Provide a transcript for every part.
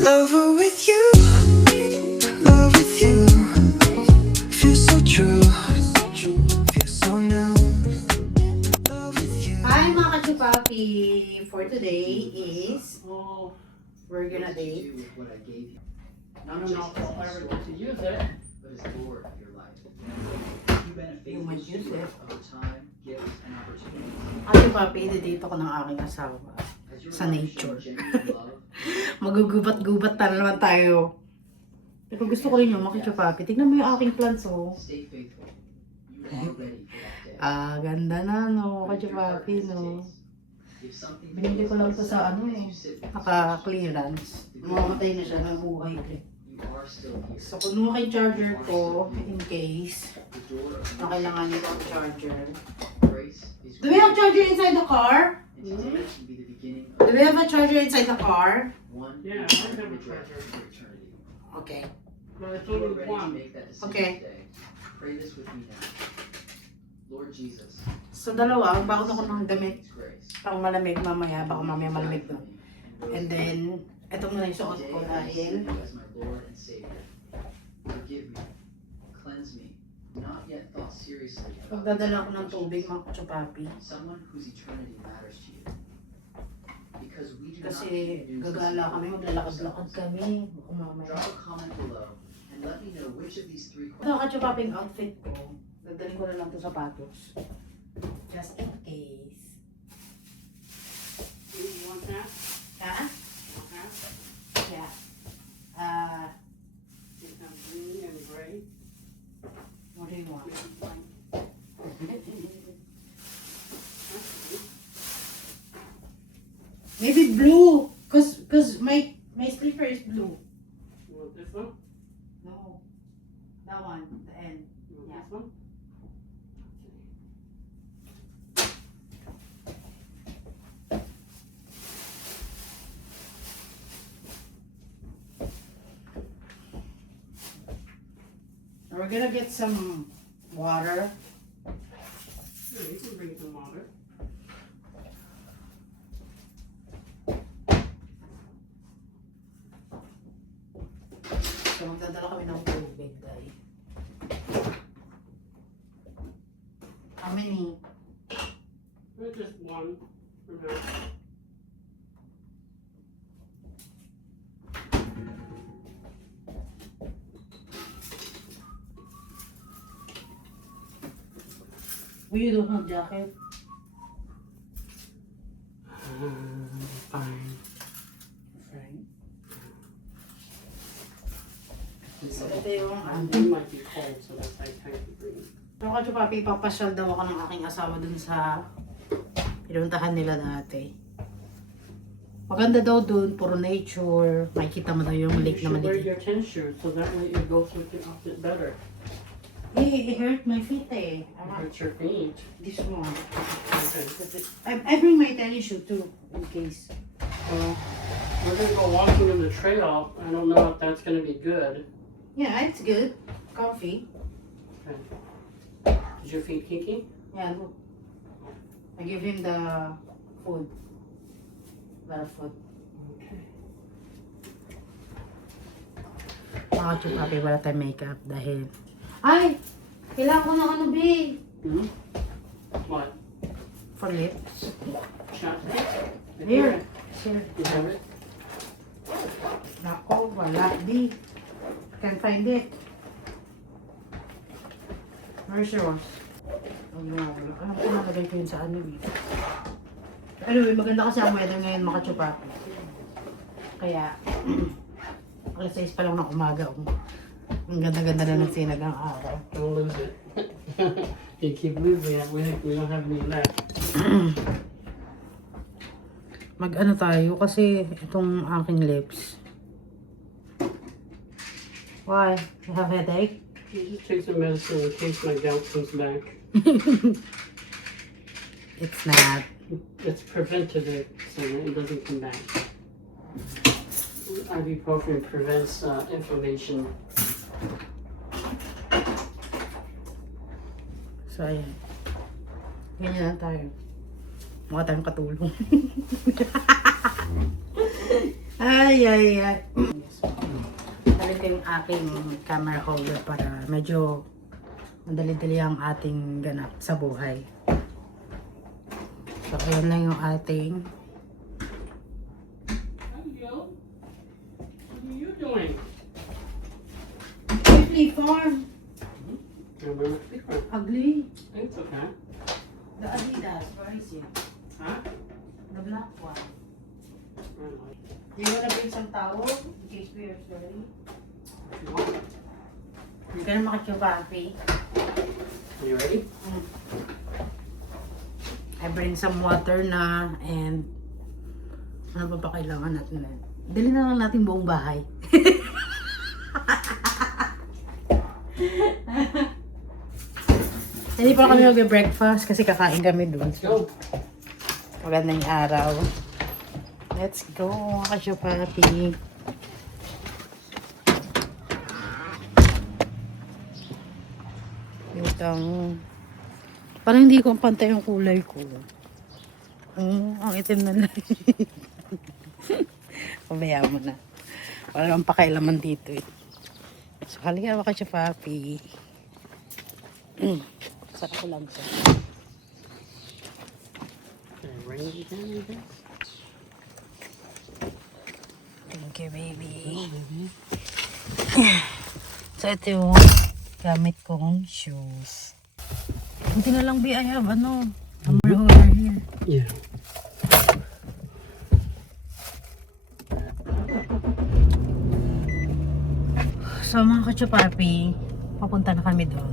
Lover with you, love with you. Feels so true, feels so new. Love with you. Hi mga kachupapi! For today is, we're gonna date. What I gave you, I don't know if I'll ever get to use it. but as Lord of your life. You've been a You faithful might use steward it. of your time, gifts, and opportunities. Kachupapi, date ako ng aking asawa. As your Sa life nature. shown genuine love, Magugubat-gubat na naman tayo. Pero gusto ko rin yung mga kachupapi. Tignan mo yung aking plants, oh. stay faithful. You are ready for that day. Ganda na, no? But if your heart Kachupapi, no? hesitates, if something Binili ko lang to feels sa ano as eh. you sit with this Naka-clearance. Mamamatay na siya ng buhay ulit. you are still here. So, kunin mo kay charger ko, in case The door of na kailangan nito ang charger. grace is Do we have charger inside the car? and today can be the beginning Do of we have a charger inside the car? one Yeah, you I have a will address charger. for eternity. Okay. But it's If you are only ready to one. make that decision Okay. today, pray this with me now. Lord Jesus, So, dalawa, magbaon ako ng damit His grace. pang malamig mamaya. Baka mamaya malamig doon. And then, eto muna yung suot Today ko I dahil receive you as my Lord and Savior. Forgive me, cleanse me, not yet thought seriously about magdadala ako ng tubig, mga kachupapi. someone whose eternity matters to you. Because we do not Kasi keep news as gagala kami, secret maglalakad-lakad ourselves. kami. Baka mamaya. Drop a comment below and let me know which of these three Ito, kachupapi yung outfit ko. Dadalhin ko na lang to sapatos. Just in case. You want that? Ha? Want that? Yeah. You have green and gray. What do you want? Maybe white. Maybe blue, cause my slipper is blue. You want this one? No, that one, the end. You want Yeah. this one? We're gonna get some water. Sure, you can bring some water. So magdadala kami ng tubig, dahil. How many? Just one for now. You don't have jacket? Fine. Fine. So ito yung It might be cold, so that's why I kind of bring. Pero kachupapi, papasyal daw ako ng aking asawa dun sa pinuntahan nila dati. Maganda daw dun, puro nature. Makikita mo daw yung You lake na should wear maliit. your tennis shoes, so that way it goes with your outfit better. It hurt my feet eh. It hurts your feet. This one. Okay. I bring my tennis shoe too, in case. Well, we're gonna go walking on the trail. I don't know if that's gonna be good. Yeah, it's good. Comfy. Is your feet kinky? Yeah, look. I give him the food. A lot of food. Okay. Mga kachupapi, wala tayong makeup dahil... Ay! Kailangan ko ng ano, babe? Hmm? What? For lips. Chapstick? Here. Here. You have it? Nako, wala. Di. Can't find it. Where's yours? Oh, no, wala. Alam ko nalagay ko yun sa ano eh. Anyway, maganda kasi ang weather ngayon, mga kachupapi. Kaya, alas 6 pa lang ng umaga. Oh. Ang ganda-ganda na ng sinag ng araw. Don't lose it. You keep losing it. We don't have any left. Mag-ano tayo kasi itong aking lips. Why? You have headache? You just take some medicine in case my gout comes back. It's not. It's preventative, so it doesn't come back. Ibuprofen prevents inflammation. So, ayan. Ganyan lang tayo. Mukha tayong katulong. Ay. Talaga yung aking camera holder para medyo madali-dali ang ating ganap sa buhay. So, ayan lang yung ating What are you doing? Flea Farm. You're wearing a slipper. Ugly. It's okay. The Adidas. Where is it? Huh? The black one. Alright. Do you wanna bring some towel in case we are sweaty? Hindi ka na makachupapi. You ready? I bring some water na and ano pa kailangan natin na? Dali na lang natin buong bahay. Hindi pa kami mag-breakfast kasi kakain kami doon. Let's go. Magandang araw. Let's go, mga kachupapi. Itang parang hindi ko pantay yung kulay ko. Ang itim na lang. Pabayaan mo na. Parang pakailaman dito eh. So, halika mga kachupapi. Sarap ko lang siya. Can I bring it down, I guess? Thank you, baby. So, ito yung gamit kong shoes. Buti na lang, B, I have, camera holder here. Yeah. So, mga kachupapi, papunta na kami doon.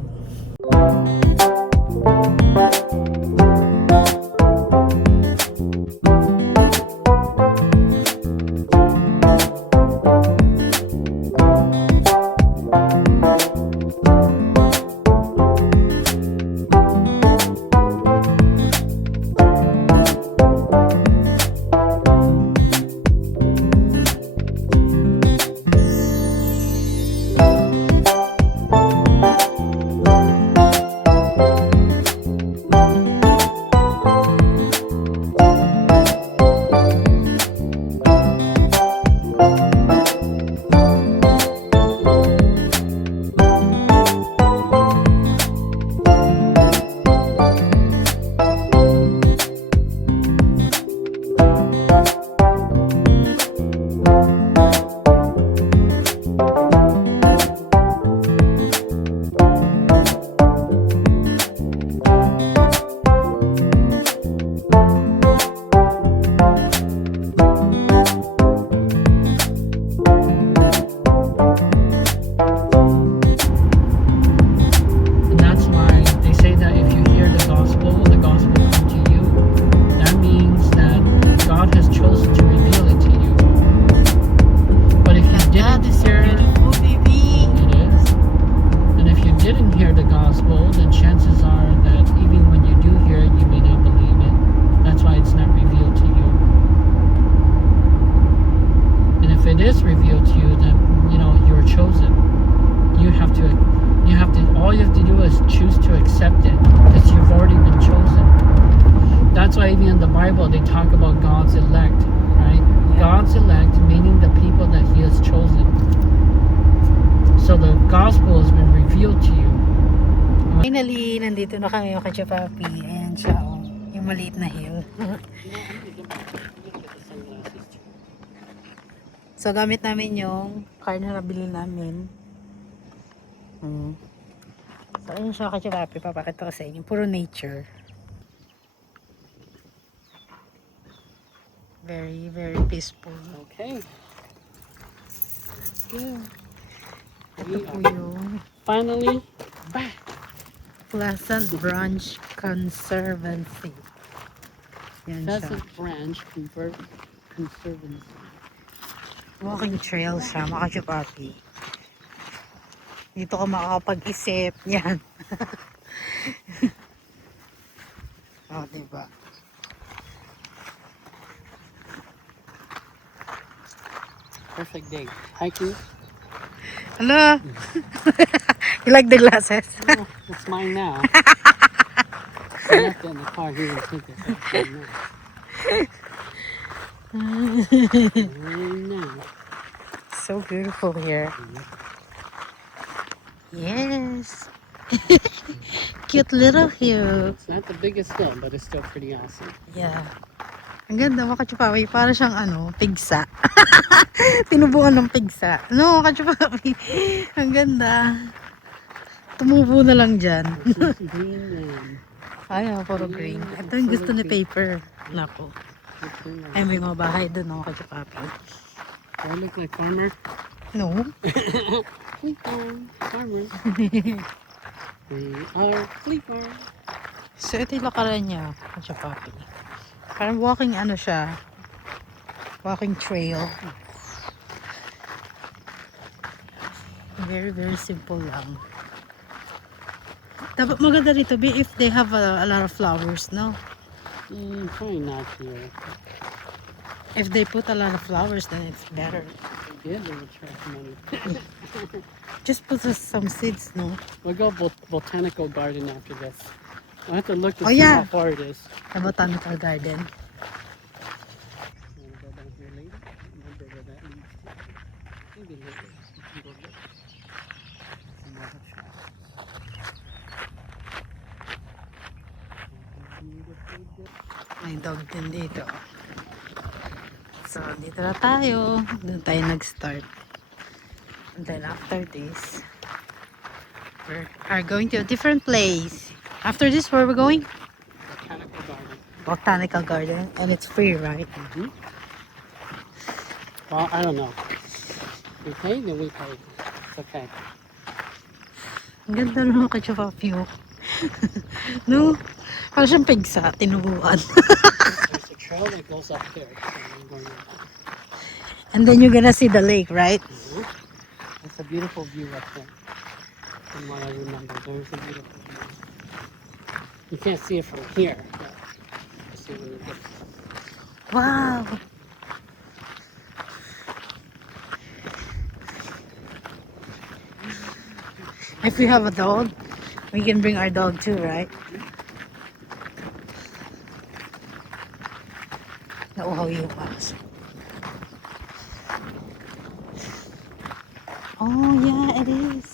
why even in the Bible they talk about God's elect, right? God's elect meaning the people that He has chosen. So the gospel has been revealed to you. Finally, nandito na kami mga kachapapi. Ayan siya, oh. Yung maliit na hill. So gamit namin yung car na nabili namin. So ayun siya kachapapi. Papakita ko sa inyo. Puro nature. Very, very peaceful. Okay. Yeah. We Ito po are yung finally back. Pleasant Branch Conservancy. Yan siya. Pleasant Branch Conservancy. Walking trail siya, mga kachupapi. Dito ka makakapag-isip. Yan. Oh, diba? Perfect day. Hiking. Hello? You like the glasses? Oh, it's mine now. I left it in the car here and take it. going now. So beautiful here. Yes. Cute little hill. It's not the biggest hill, but it's still pretty awesome. Yeah. Ang ganda mga kachupawi. Para siyang pigsa. Tinubuan ng pigsa. No, kachupawi. Ang ganda. Tumubo na lang dyan. It's green land. Ay, puro green. Ito yung gusto ni Paper. Nako. Ay, may mga bahay doon, no, kachupawi. Do I look like farmer? No. Fleet farm. Farmers. We are fleet farm. So, ito yung lakaran niya, kachupawi. Parang walking siya. Walking trail. Very, very simple lang. Dapat maganda rito if they have a lot of flowers, no? Probably not here. If they put a lot of flowers, then it's better. Yeah, they would charge money. Just put some seeds, no? We'll go botanical garden after this. I have to look to Oh, see yeah. how far it is. The botanical garden. Wanna go down here later? I wonder where that leads to. Maybe later. We can go look. Some other shops. May dog din dito. So, dito na tayo. Doon tayo nag-start. And then after this, we are going to a different place. After this, where are we going? Botanical garden. Botanical garden. And it's free, right? Mm-hmm. Well, I don't know. We paid, then we paid. It's okay. Ang ganda naman kachupa view. No? Parang siyang pigsa. Tinubuan. There's a trail that goes up there. So I'm going up there. And then you're gonna see the lake, right? Mhm. It's a beautiful view up there. From what I remember, there's a beautiful view. You can't see it from here, but you see when you get there. Wow! If we have a dog, we can bring our dog too, right? Nauhaw yung aso. Oh, yeah, it is.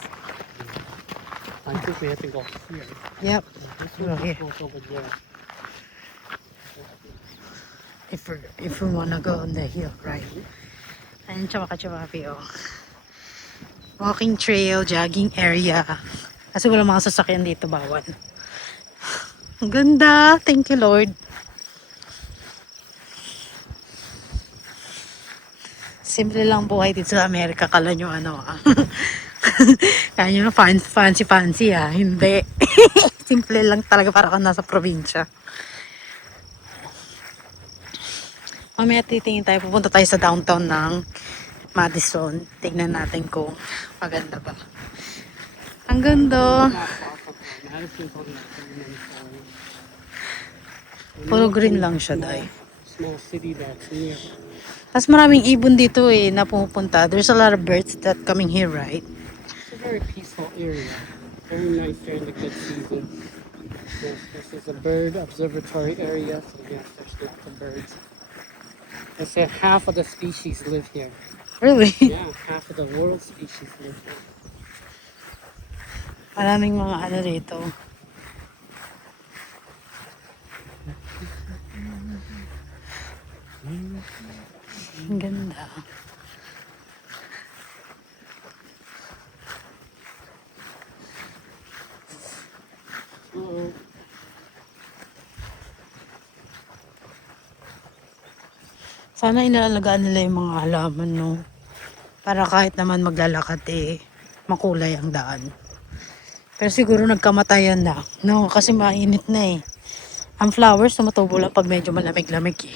I think we have to go here. Yep. This Oh, one yeah. goes over there. If we wanna go on the hill, right? Ayun, chawaka-chawapi, oh. Walking trail, jogging area. Kasi wala mga sasakyan dito, bawal. Ang ganda. Thank you, Lord. Simple lang buhay dito sa Amerika. Kala nyo kaya nyo fancy Hindi. Simple lang talaga para kang nasa probinsya. Mamaya titingin tayo. Pupunta tayo sa downtown ng Madison. Tingnan natin kung maganda ba. Ang ganda. Not far from here. Madison's only like 30 minutes away. Puro green lang siya, day. Small city that's near. Tapos maraming ibon dito na pumupunta. There's a lot of birds that coming here, right? It's a very peaceful area. Very nice during the good season. Yes, this is a bird observatory area, so yes, there's lots of birds. They say half of the species live here. Really? Yeah, half of the world species live here. Maraming mga rito. Ang ganda. Uh-oh. Sana inaalagaan nila yung mga halaman, no? Para kahit naman maglalakad, makulay ang daan. Pero siguro nagkamatayan na. No, kasi mainit na Ang flowers, tumutubo lang pag medyo malamig-lamig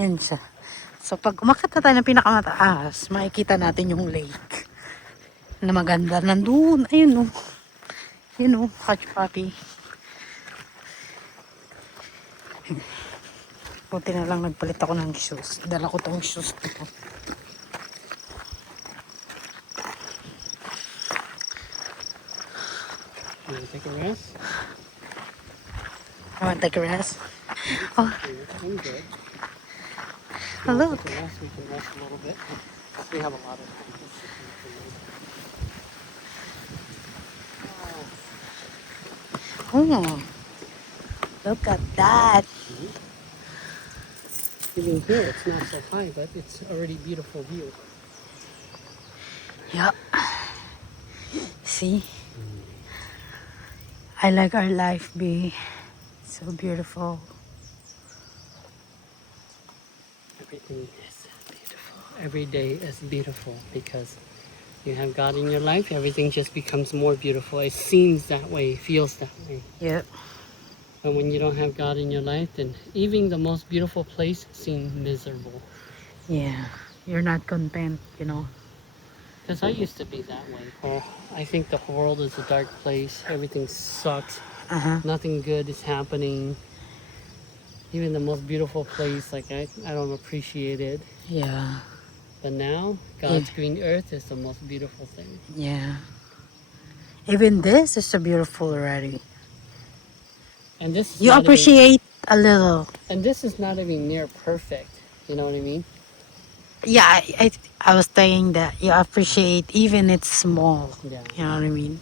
Yan siya. So, pag umakyat na tayo ng pinakamataas, makikita natin yung lake. Na maganda. Nandun. Ayun, oh. Yun, oh. Catch puppy. Buti na lang nagpalit ako ng shoes. Dala ko tong shoes ko. You want to take a rest? I want to take a rest. Oh, Yeah, I'm good. You want to Look. take a rest? We can rest a little bit. We have a lot of time. Oh, look at that. Even here, it's not so high, but it's already beautiful view. Yep. See? I like our life be so beautiful. Everything is beautiful. Every day is beautiful because you have God in your life. Everything just becomes more beautiful. It seems that way, feels that way. Yep. But when you don't have God in your life, then even the most beautiful place seems miserable. Yeah. You're not content, you know. Because I used to be that way. Or I think the world is a dark place. Everything sucks. Uh-huh. Nothing good is happening. Even the most beautiful place, like I don't appreciate it. Yeah. But now, God's green earth is the most beautiful thing. Yeah. Even this is so beautiful already. And this is You not even, appreciate a little. and this is not even near perfect. You know what I mean? Yeah, I was saying that you appreciate even it's small. Yeah. You know what I mean?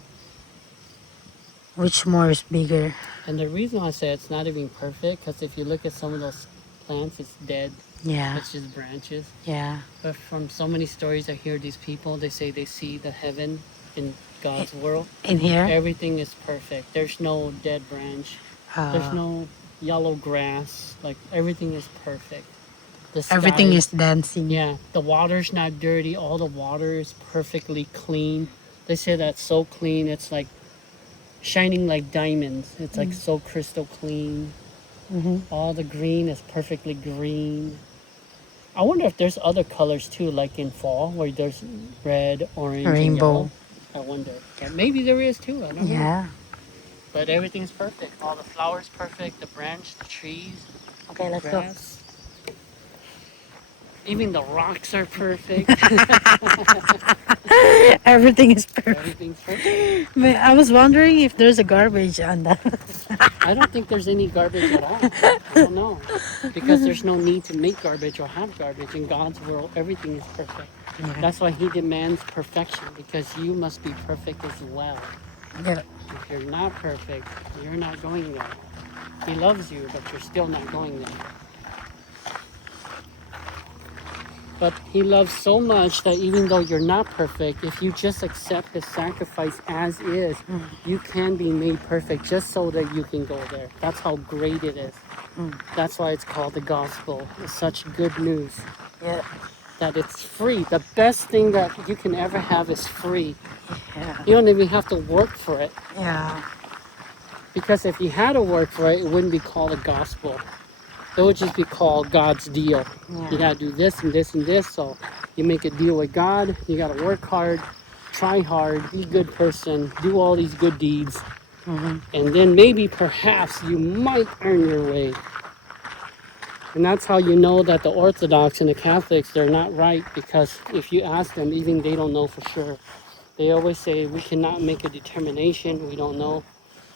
Which more is bigger? And the reason I say it's not even perfect, because if you look at some of those plants, it's dead. Yeah. It's just branches. Yeah. But from so many stories I hear these people, they say they see the heaven in God's world. In here? Everything is perfect. There's no dead branch. There's no yellow grass. Like everything is perfect. The sky, Everything is dancing. yeah, the water's not dirty. All the water is perfectly clean. They say that's so clean. It's like shining like diamonds. It's like so crystal clean. Mm-hmm. All the green is perfectly green. I wonder if there's other colors too, like in fall, where there's red, orange, and Rainbow. yellow. I wonder. But maybe there is too. I don't know. Yeah. But everything's perfect. All the flowers perfect. The branch, the trees, Okay, let's go. grass. Even the rocks are perfect. Everything is perfect. Everything's perfect. But I was wondering if there's a garbage on that. I don't think there's any garbage at all. I don't know. Because there's no need to make garbage or have garbage. In God's world, everything is perfect. Yeah. That's why He demands perfection, because you must be perfect as well. Yeah. If you're not perfect, you're not going there. He loves you, but you're still not going there. But He loves so much that even though you're not perfect, if you just accept His sacrifice as is, you can be made perfect just so that you can go there. That's how great it is. That's why it's called the gospel. It's such good news Yeah. that it's free. The best thing that you can ever have is free. Yeah. You don't even have to work for it. Yeah. Because if you had to work for it, it wouldn't be called a gospel. It would just be called God's deal. You gotta do this and this and this. So you make a deal with God. You gotta work hard, try hard, be a good person, do all these good deeds. And then maybe perhaps you might earn your way. And that's how you know that the Orthodox and the Catholics, they're not right, because if you ask them, even they don't know for sure. They always say, we cannot make a determination, we don't know.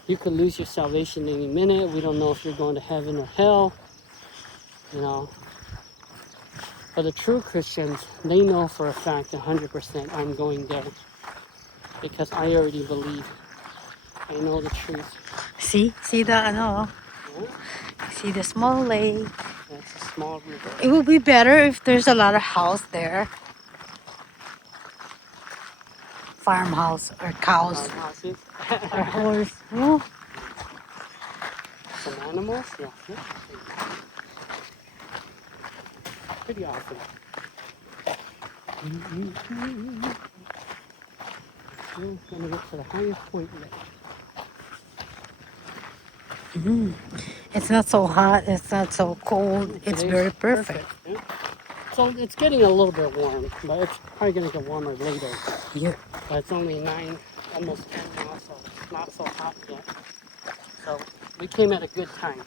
You could lose your salvation any minute, we don't know if you're going to heaven or hell, you know. But the true Christians, they know for a fact, 100%, I'm going there. Because I already believe. I know the truth. See the ano? Yeah? See the small lake. That's a small river. It would be better if there's a lot of house there. Farmhouse or cows Houses, or horse. Oh, some animals, yeah. Pretty awesome. We're gonna get to the highest point yet. it's not so hot. It's not so cold. It's Today's very perfect. Yeah. So it's getting a little bit warm, but it's probably gonna get warmer later. Yeah. But it's only 9, almost 10 now, so it's not so hot yet. So we came at a good time.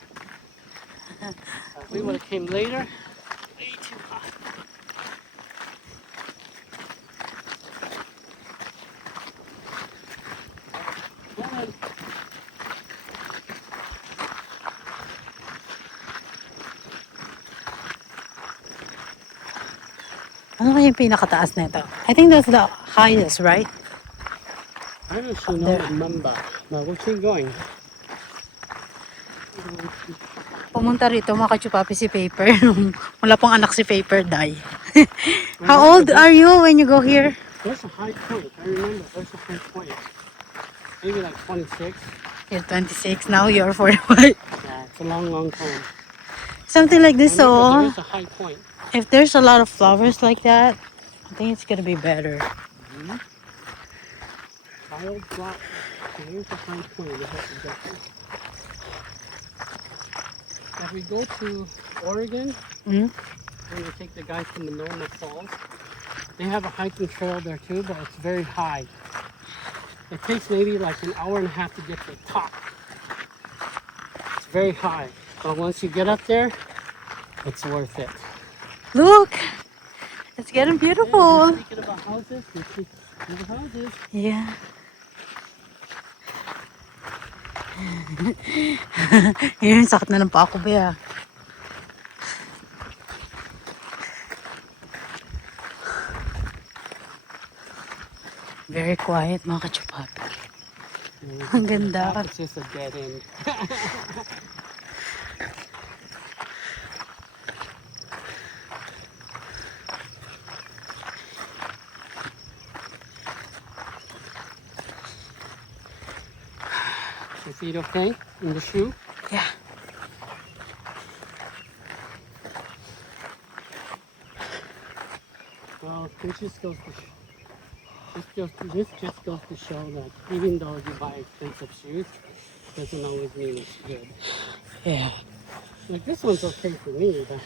If we would have came later, way too hot. Well, Ano kaya yung pinakataas na ito? I think that's the highest, right? I don't know remember. Now, where's she going? Pumunta rito mga kachupapi si Paper. Wala pong anak si Paper, die. How old are you when you go here? There's a high point. I remember there's a high point. Maybe like 26. You're 26, now you're 41. Yeah, it's a long, long time. Something like this, I remember there so is a high point. if there's a lot of flowers like that, I think it's gonna be better. Wild flowers. There's a high point. We have to get there. If we go to Oregon, Mm? when we take the guys to Monona Falls, they have a hiking trail there too, but it's very high. It takes maybe like an hour and a half to get to the top. It's very high, but once you get up there, it's worth it. Look, it's getting beautiful. Speaking about houses, you see beautiful houses. Yeah. Yun, sakit na ng paa ko, Bea. Very quiet, mga kachupapi. Ang ganda. It's just a dead end. Your feet okay in the shoe? Yeah. Well, this just goes to this just goes to show that even though you buy expensive shoes, doesn't always mean it's good. Yeah. Like this one's okay for me, but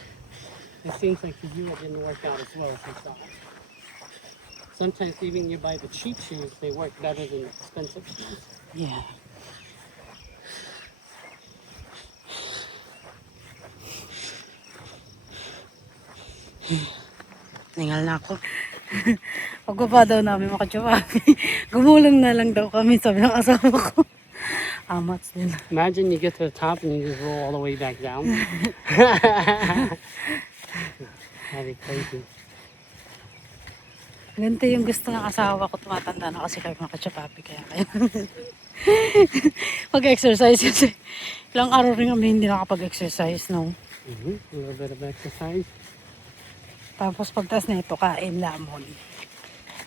it seems like for you it didn't work out as well as you thought. Sometimes even you buy the cheap shoes, they work better than the expensive shoes. Yeah. Tingal na ako. Pagbaba daw namin mga kachupapi. Gumulong na lang daw kami, sabi ng asawa ko. Amats din. Imagine you get to the top and you just roll all the way back down. That'd be crazy. Ganito yung gusto ng asawa ko, tumatanda na kasi kayo mga kachupapi. Kaya pag-exercise kasi. Ilang araw rin kami hindi nakapag-exercise, no? A little bit of exercise. Tapos pagtas na ito, kain lamon.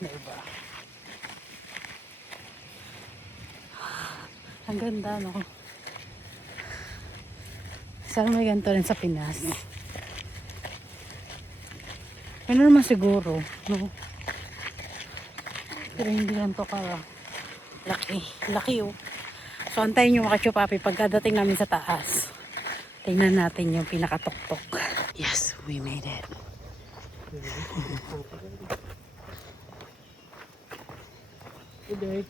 Diba? Ang ganda, no? Sana may ganito rin sa Pinas. Ano naman siguro, no? Pero hindi lang to ka laki. Laki, oh. So, antayin nyo mga kachupapi pagkadating namin sa taas. Tingnan natin yung pinakatuktok. Yes, we made it. Good day.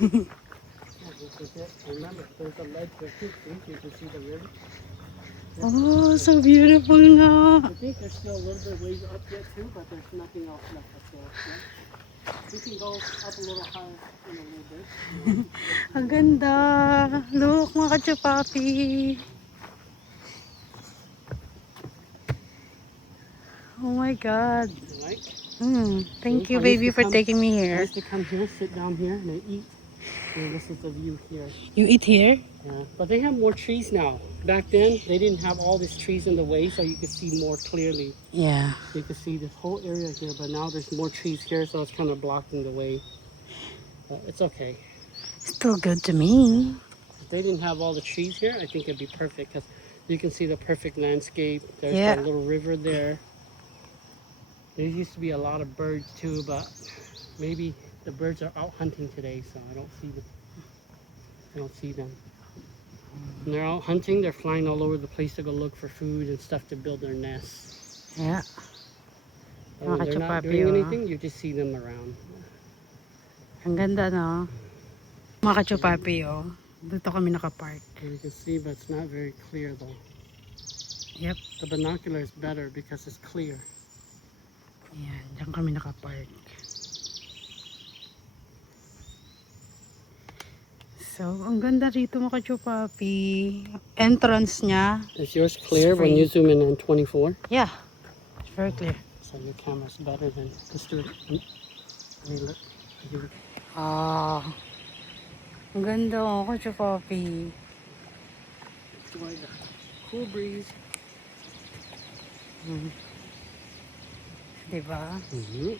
This is it. Remember, there's a ledge there too. You can see the river. Oh, so beautiful nga. I think there's still a little bit ways up yet too, but there's nothing else left up there. Yeah? We can go up a little higher in a little bit. Ang ganda. Look, mga kachupapi. Oh my God. You like? Thank you, I used baby, to for come- taking me I here. used to come here, sit down here, and I eat. And this is the view here. You eat here? But they have more trees now. Back then, they didn't have all these trees in the way, so you could see more clearly. Yeah. You could see this whole area here, but now there's more trees here, so it's kind of blocking the way. But it's okay. Still good to me. If they didn't have all the trees here, I think it'd be perfect because you can see the perfect landscape. There's Yeah. a little river there. There used to be a lot of birds too, but maybe the birds are out hunting today, so I don't see them. I don't see them. When they're out hunting, they're flying all over the place to go look for food and stuff to build their nests. Yeah. But when they're not Nakachupapi, doing oh. anything, you just see them around. Ang ganda, no? Mga kachupapi, oh. Dito kami nakapark. And you can see, but it's not very clear though. Yep. The binocular is better because it's clear. Ayan, dyan kami nakapark. So, ang ganda rito mga kachupapi. Entrance niya. Is yours clear when free. you zoom in on 24? Yeah. It's very clear. So your camera's better than this. Let me look. Ah. Ang ganda mga kachupapi. Enjoy the cool breeze. Diba? Mm-hmm.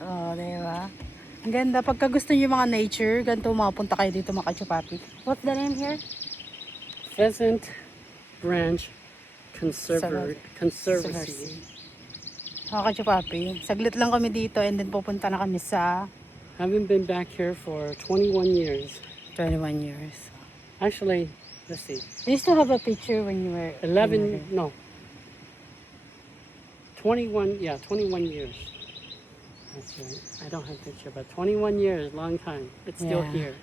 Oh, diba? Ang ganda. Pagka gusto niyo yung mga nature, ganito mapunta kayo dito mga kachupapi. What's the name here? Pheasant Branch Conservancy. Mga kachupapi. Saglit lang kami dito and then pupunta na kami sa Haven't been back here for 21 years. 21 years. Actually, let's see. Do you still have a picture when you were 11, no. 21, yeah, 21 years. That's right. I don't have a picture, but 21 years, long time. It's still Yeah. here.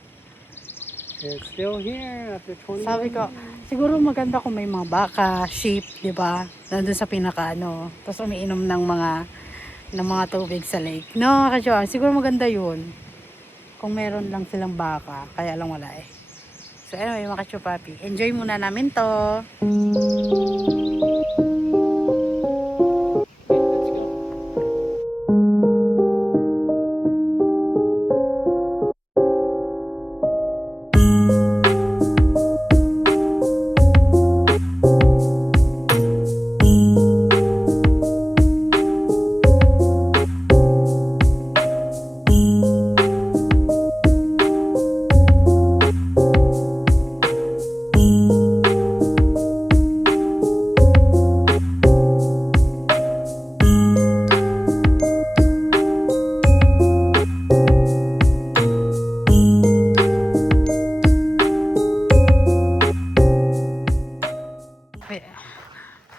It's still here after 21 Sabi ko, siguro maganda kung may mga baka, sheep, di ba? Nandun sa pinaka ano. Tapos umiinom ng mga tubig sa lake. No, kadyo, siguro maganda yun. Kung meron lang silang baka, kaya lang wala eh. So anyway, mga kachupapi, enjoy muna namin to. Let's go.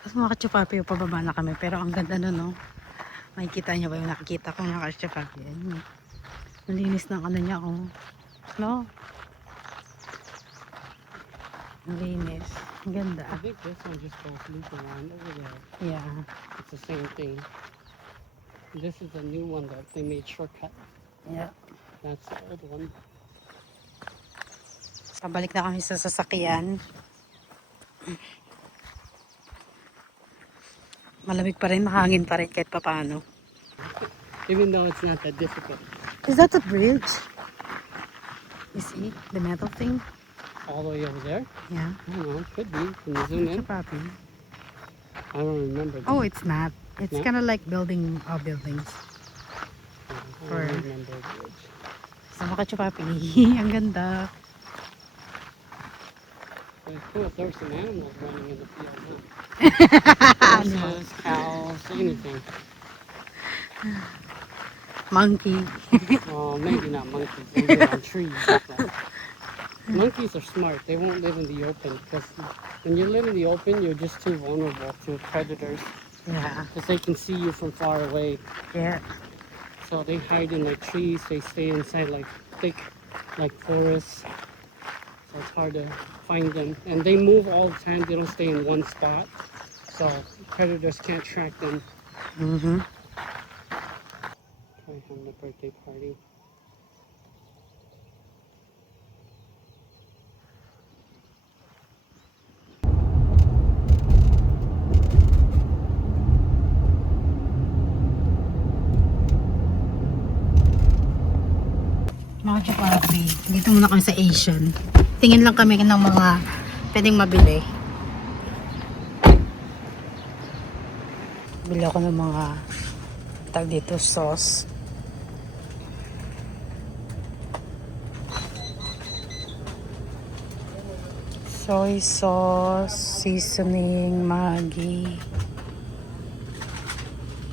Tapos mga kachupapi, pababa na kami. Pero ang ganda nun, no? Makikita niyo ba yung nakikita ko mga kachupapi? Ayun. Malinis ng ano niya, oh. No? Malinis. Ang ganda. I think this one just goes loop around over there. Yeah. It's the same thing. This is a new one that they made shortcut. Yeah. That's the old one. Pabalik na kami sa sasakyan. Malamig pa rin, mahangin pa rin kahit papaano. Even though it's not that difficult. Is that the bridge? You see? The metal thing? All the way over there? Yeah. I don't know. It could be. Can you zoom in? Kachupapi. I don't remember. Oh, it's not. It's No? kind of like buildings. I or- don't remember the bridge. So, mga kachupapi. Ang ganda. But it's cool if there's some animals running in the field, huh? Horses, cows, anything. Monkey. Oh, maybe not monkeys. They live on trees. But monkeys are smart. They won't live in the open because when you live in the open, you're just too vulnerable to predators Yeah. because they can see you from far away. Yeah. So they hide in like trees. They stay inside like thick, like forests. So it's hard to find them. And they move all the time. They don't stay in one spot. So predators can't track them. Mm-hmm. Probably having a birthday party. Mga kachupapi. Dito muna kami sa Asian. Tingin lang kami ng mga pwedeng mabili. Bili ako ng mga tag dito sauce. Soy sauce, seasoning, Maggi.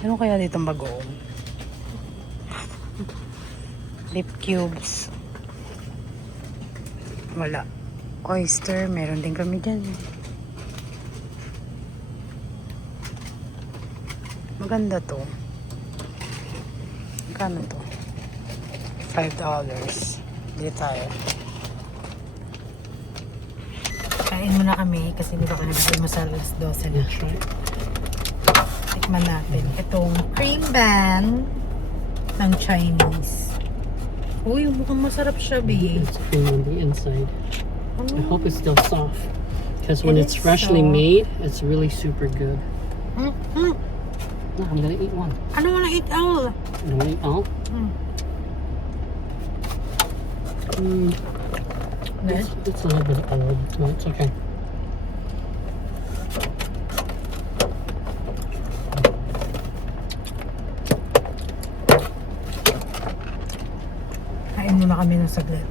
Ano kaya ditong bagoong? Lip cubes. Wala. Oyster, meron din kami dyan. Maganda to. Magkano to? $5. Bili tayo. Kain muna kami kasi di ba kami nag-almusal alas 12 na. Yeah, try it. Tikman natin. Itong cream bun ng Chinese. Uy, mukhang masarap siya, babe. It's cream on the inside. I hope it's still soft. Because when It it's is freshly soft. made, it's really super good. Mm-hmm. No, I'm gonna eat one. Ano mo na eat all? You wanna eat all? Mm. Mm, Good? it's a little bit old, but it's okay. Kain muna kami ng saglit.